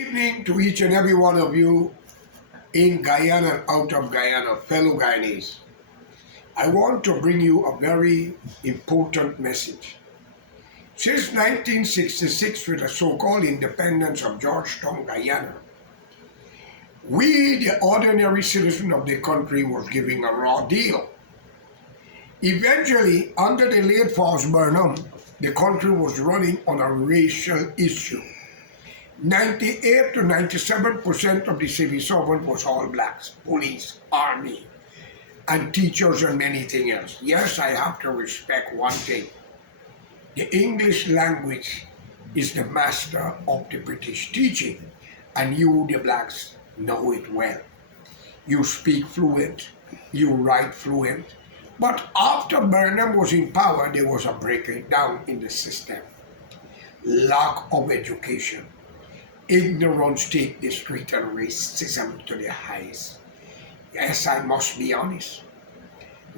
Evening to each and every one of you in Guyana and out of Guyana, fellow Guyanese. I want to bring you a very important message. Since 1966, with the so-called independence of Georgetown, Guyana, we, the ordinary citizen of the country, was giving a raw deal. Eventually, under the late Force Burnham, the country was running on a racial issue. 98 to 97% of the civil servant was all blacks, police, army, and teachers and many things else. Yes, I have to respect one thing. The English language is the master of the British teaching, and you, the blacks, know it well. You speak fluent, you write fluent, but after Burnham was in power, there was a breaking down in the system. Lack of education. Ignorance take the street and racism to the highest. Yes, I must be honest.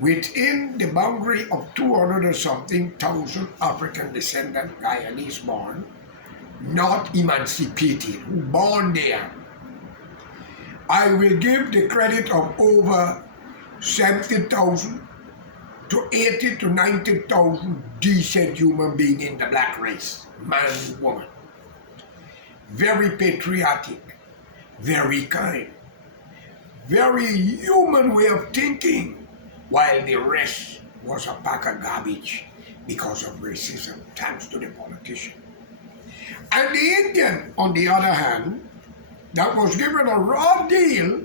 Within the boundary of 200 or something thousand African descendant Guyanese born, not emancipated, who born there, I will give the credit of over 70,000 to 80 to 90,000 decent human beings in the black race, man, woman. Very patriotic, very kind, very human way of thinking, while the rest was a pack of garbage because of racism, thanks to the politician. And the Indian, on the other hand, that was given a raw deal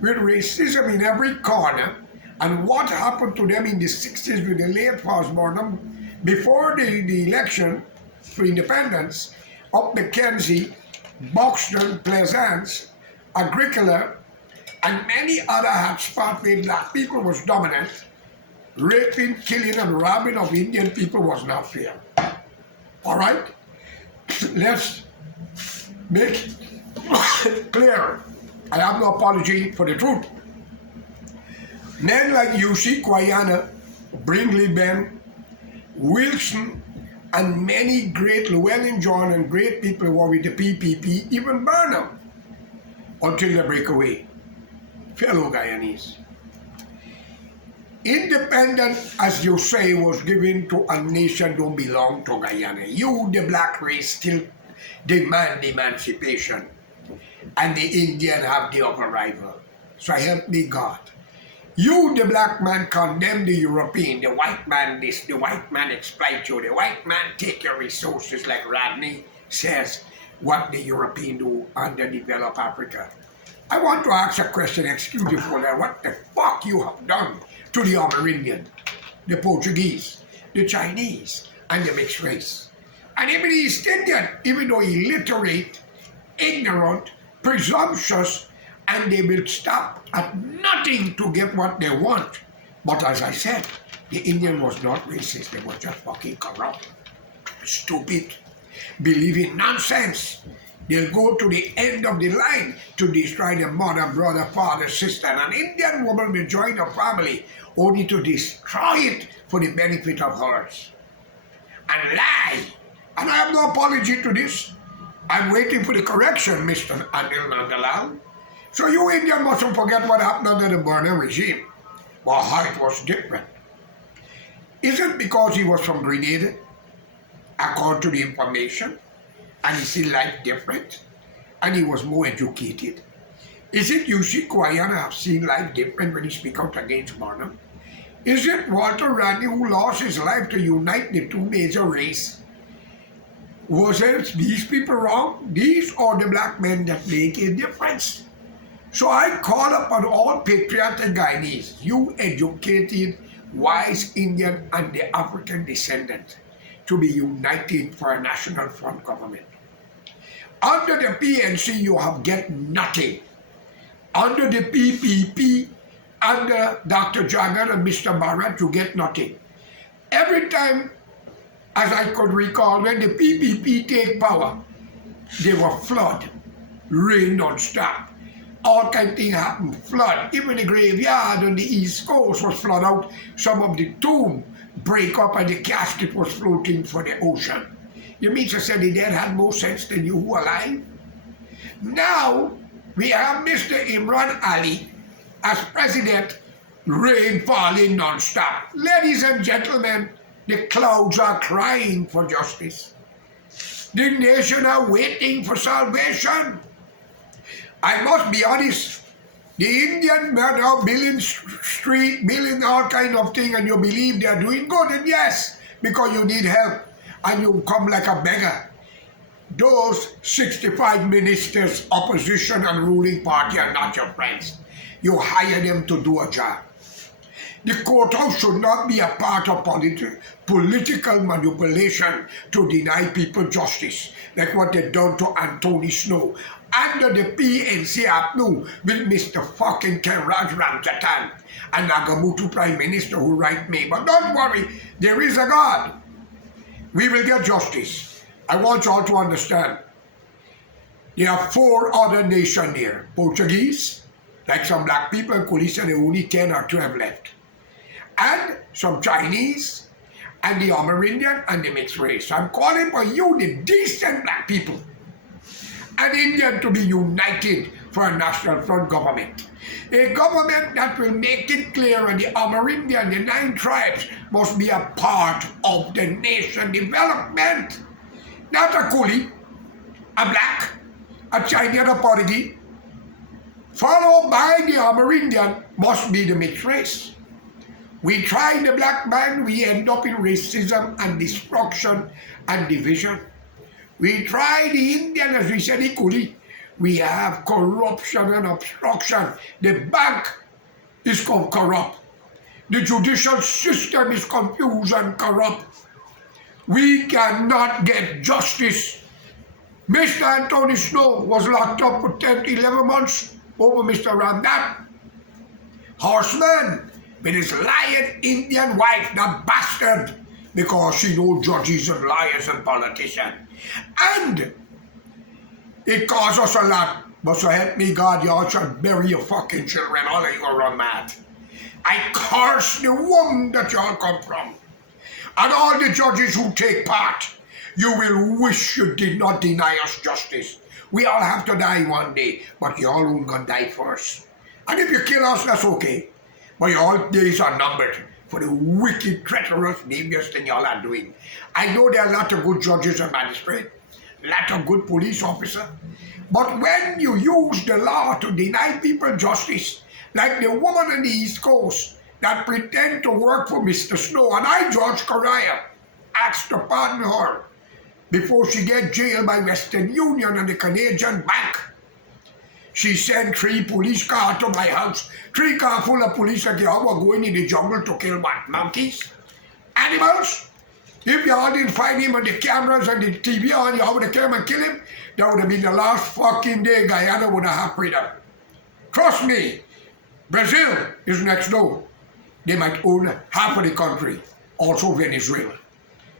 with racism in every corner, and what happened to them in the 60s with the late Force Burnham, before the election for independence, up Mackenzie, Buxton, Plaisance, Agricola, and many other hotspots where black people was dominant, raping, killing, and robbing of Indian people was not fair. All right? Let's make it clear. I have no apology for the truth. Men like U.C. Guyana, Brinkley Ben, Wilson, and many great Llewellyn John and great people who were with the PPP, even Burnham, until they break away. Fellow Guyanese. Independence, as you say, was given to a nation don't belong to Guyana. You, the black race, still demand emancipation, and the Indian have the upper rival. So help me God. You, the black man, condemn the European, the white man this, the white man exploit you, the white man take your resources like Rodney says what the European do underdeveloped Africa. I want to ask a question, excuse me for that, what the fuck you have done to the Amerindian, the Portuguese, the Chinese, and the mixed race? And even the East Indian, even though illiterate, ignorant, presumptuous, and they will stop at nothing to get what they want. But as I said, the Indian was not racist, they were just fucking corrupt, stupid, believing nonsense. They'll go to the end of the line to destroy their mother, brother, father, sister. And an Indian woman will join the family only to destroy it for the benefit of hers. And lie. And I have no apology to this. I'm waiting for the correction, Mr. Anil Nandalal. So you Indian mustn't forget what happened under the Burnham regime. Well, how it was different. Is it because he was from Grenada, according to the information, and he see life different, and he was more educated? Is it you see Guyana have seen life different when he speak out against Burnham? Is it Walter Rodney who lost his life to unite the two major races? Was it these people wrong? These are the black men that make a difference. So I call upon all patriotic Guyanese, you educated, wise Indian and the African descendant, to be united for a national front government. Under the PNC, you have get nothing. Under the PPP, under Dr. Jagan and Mr. Bharat, you get nothing. Every time, as I could recall, when the PPP take power, they were flood, rain non-stop. All kind of things happened, flood. Even the graveyard on the East Coast was flooded out. Some of the tomb break up and the casket was floating for the ocean. You mean to say the dead had more sense than you who are alive? Now, we have Mr. Imran Ali as president, rain falling non-stop. Ladies and gentlemen, the clouds are crying for justice. The nation are waiting for salvation. I must be honest, the Indian murder building street, building all kind of thing, and you believe they are doing good, and yes, because you need help, and you come like a beggar. Those 65 ministers, opposition and ruling party are not your friends. You hire them to do a job. The courthouse should not be a part of political manipulation to deny people justice, like what they done to Anthony Snow under the PNC APNU with Mr. fucking Keraj Ramjatan and Nagamutu Prime Minister who write me. But don't worry, there is a God. We will get justice. I want you all to understand. There are 4 other nations here. Portuguese, like some black people, Kulisa, there are only 10 or 12 left. And some Chinese, and the Amerindian, and the mixed race. I'm calling for you, the decent black people, and Indian, to be united for a national front government. A government that will make it clear that the Amerindian, the 9 tribes, must be a part of the nation development. Not a coolie, a black, a Chinese, a Portuguese, followed by the Amerindian must be the mixed race. We try the black man, we end up in racism and destruction and division. We try the Indian, as we said, equally. We have corruption and obstruction. The bank is corrupt. The judicial system is confused and corrupt. We cannot get justice. Mr. Anthony Snow was locked up for 10 to 11 months over Mr. Ramdat. Horseman with his lying Indian wife, that bastard, because she knows judges and lawyers and politicians. And it costs us a lot. But so help me God, y'all shall bury your fucking children. All of you are run mad. I curse the womb that y'all come from. And all the judges who take part, you will wish you did not deny us justice. We all have to die one day, but y'all won't gonna die first. And if you kill us, that's okay. But your days are numbered for the wicked, treacherous, devious thing y'all are doing. I know there are a lot of good judges and magistrates, a lot of good police officers. But when you use the law to deny people justice, like the woman on the East Coast that pretend to work for Mr. Snow, and I, George Correa, asked to pardon her before she get jailed by Western Union and the Canadian Bank. She sent 3 police cars to my house. 3 cars full of police that y'all were going in the jungle to kill what? Monkeys? Animals? If y'all didn't find him on the cameras and the TV on, y'all would have come and kill him. That would have been the last fucking day Guyana would have had freedom. Trust me, Brazil is next door. They might own half of the country, also Venezuela.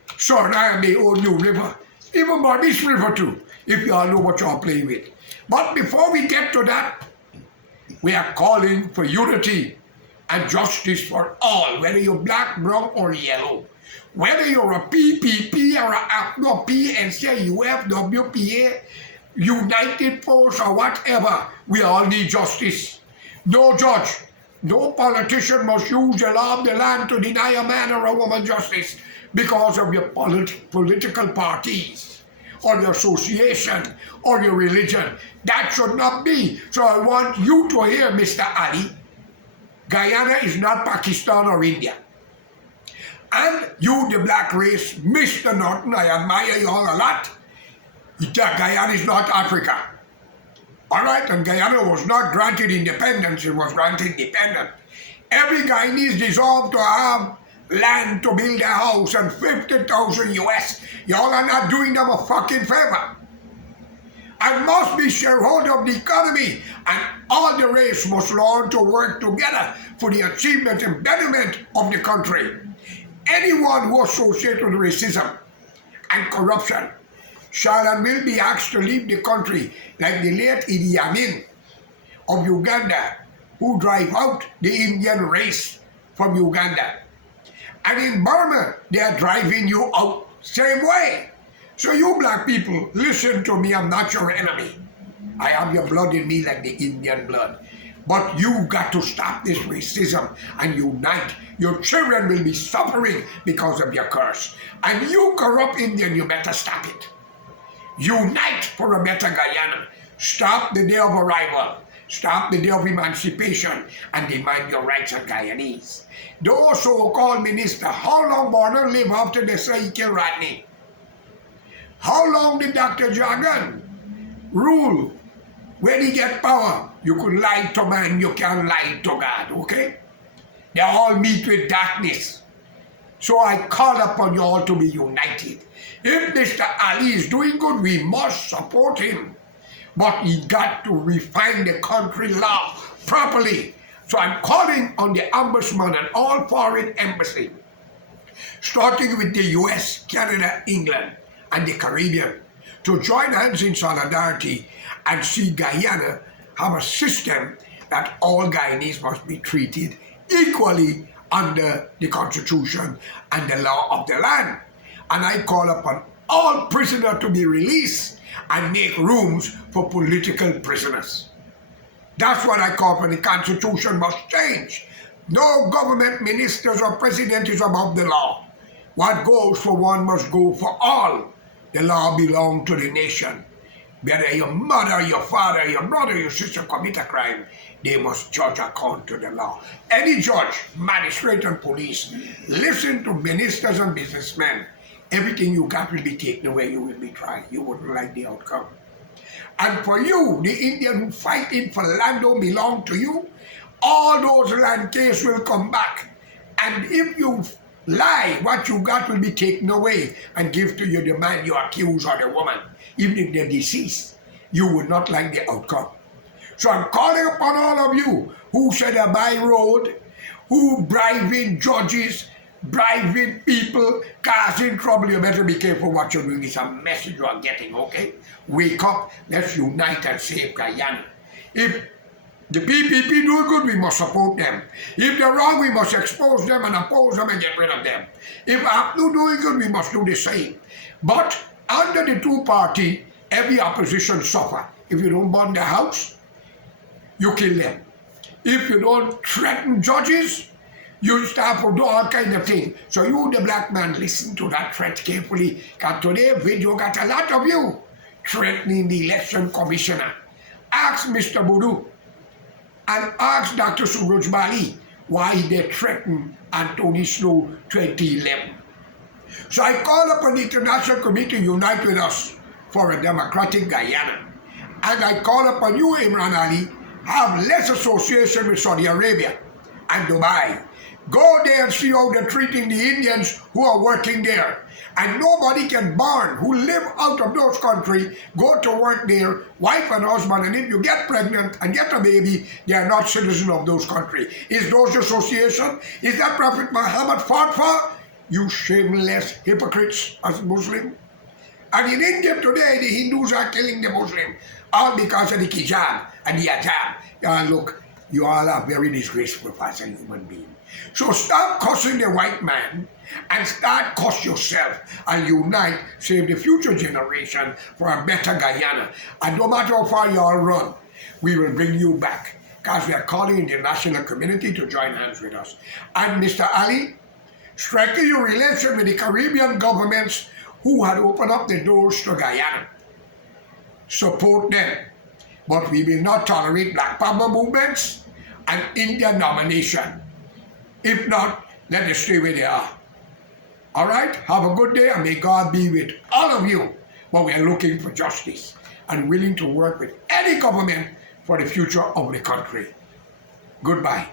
Suriname may own New River, even Barbies River too, if y'all know what y'all playing with. But before we get to that, we are calling for unity and justice for all, whether you're black, brown, or yellow. Whether you're a PPP or a APNO, PNC, UFWPA, United Force, or whatever, we all need justice. No judge, no politician must use the law of the land to deny a man or a woman justice because of your political parties, or your association, or your religion. That should not be. So I want you to hear, Mr. Ali, Guyana is not Pakistan or India. And you, the black race, Mr. Norton, I admire you all a lot. Guyana is not Africa. All right, and Guyana was not granted independence, it was granted dependent. Every Guyanese deserved to have land to build a house and 50,000 US. Y'all are not doing them a fucking favor. I must be shareholder of the economy, and all the race must learn to work together for the achievement and betterment of the country. Anyone who associates with racism and corruption shall and will be asked to leave the country, like the late Idi Amin of Uganda, who drive out the Indian race from Uganda. And in Burma, they are driving you out same way. So you black people, listen to me, I'm not your enemy. I have your blood in me like the Indian blood. But you got to stop this racism and unite. Your children will be suffering because of your curse. And you corrupt Indian, you better stop it. Unite for a better Guyana. Stop the day of arrival. Stop the day of emancipation and demand your rights as Guyanese. Those so-called ministers, how long Bonner live after they say he killed Rodney? How long did Dr. Jagan rule? When he get power, you could lie to man, you can't lie to God, okay? They all meet with darkness. So I call upon you all to be united. If Mr. Ali is doing good, we must support him. But he got to refine the country law properly. So I'm calling on the ombudsman and all foreign embassies, starting with the US, Canada, England, and the Caribbean, to join hands in solidarity and see Guyana have a system that all Guyanese must be treated equally under the Constitution and the law of the land. And I call upon all prisoners to be released and make rooms for political prisoners. That's what I call for. The Constitution must change. No government ministers or president is above the law. What goes for one must go for all. The law belongs to the nation. Whether your mother, your father, your brother, your sister commit a crime, they must judge according to the law. Any judge, magistrate, and police, listen to ministers and businessmen. Everything you got will be taken away, you will be tried. You wouldn't like the outcome. And for you, the Indian who fighting for land don't belong to you, all those land cases will come back. And if you lie, what you got will be taken away and give to you the man you accuse or the woman, even if they're deceased. You would not like the outcome. So I'm calling upon all of you who said a by road, who bribing judges, bribing people, causing trouble. You better be careful what you're doing. It's a message you are getting, okay? Wake up, let's unite and save Guyana. If the PPP do good, we must support them. If they're wrong, we must expose them and oppose them and get rid of them. If APNU doing good, we must do the same. But under the two-party, every opposition suffer. If you don't burn the house, you kill them. If you don't threaten judges, you start to do all kinds of things. So you, the black man, listen to that threat carefully. Because today, video got a lot of you threatening the election commissioner. Ask Mr. Boudou and ask Dr. Suraj Bali why they threatened Anthony Snow 2011. So I call upon the international community to unite with us for a democratic Guyana. And I call upon you, Imran Ali, have less association with Saudi Arabia and Dubai. Go there and see how they're treating the Indians who are working there. And nobody can burn who live out of those countries, go to work there, wife and husband, and if you get pregnant and get a baby, they are not citizens of those countries. Is those association? Is that Prophet Muhammad fought for? You shameless hypocrites as Muslims. And in India today, the Hindus are killing the Muslims, all because of the hijab and the hijab. Look, you all are very disgraceful as a human being. So stop cussing the white man and start cuss yourself and unite, save the future generation for a better Guyana. And no matter how far you all run, we will bring you back because we are calling the international community to join hands with us. And Mr. Ali, strengthen your relation with the Caribbean governments who had opened up the doors to Guyana. Support them. But we will not tolerate Black Power movements and Indian domination. If not, let them stay where they are. All right? Have a good day and may God be with all of you. But we are looking for justice and willing to work with any government for the future of the country. Goodbye.